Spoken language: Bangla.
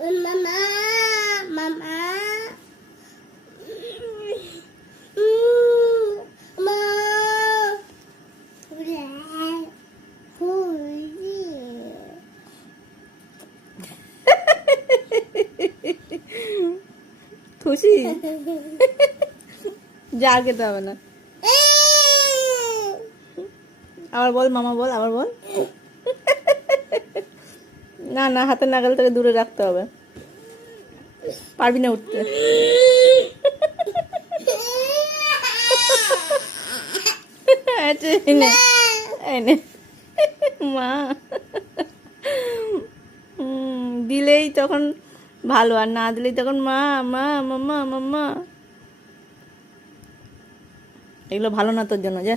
মামা মামা মা খুশি যা খেতে হবে না। আবার বল মামা বল, আবার বল। না না, হাতের নাগাল থেকে দূরে রাখতে হবে, পারবি না উঠতে। এনে এনে মা দিলেই তখন ভালো, আর না দিলেই তখন মা মা মাম্মা মাম্মা। এগুলো ভালো না তোর জন্য, যা।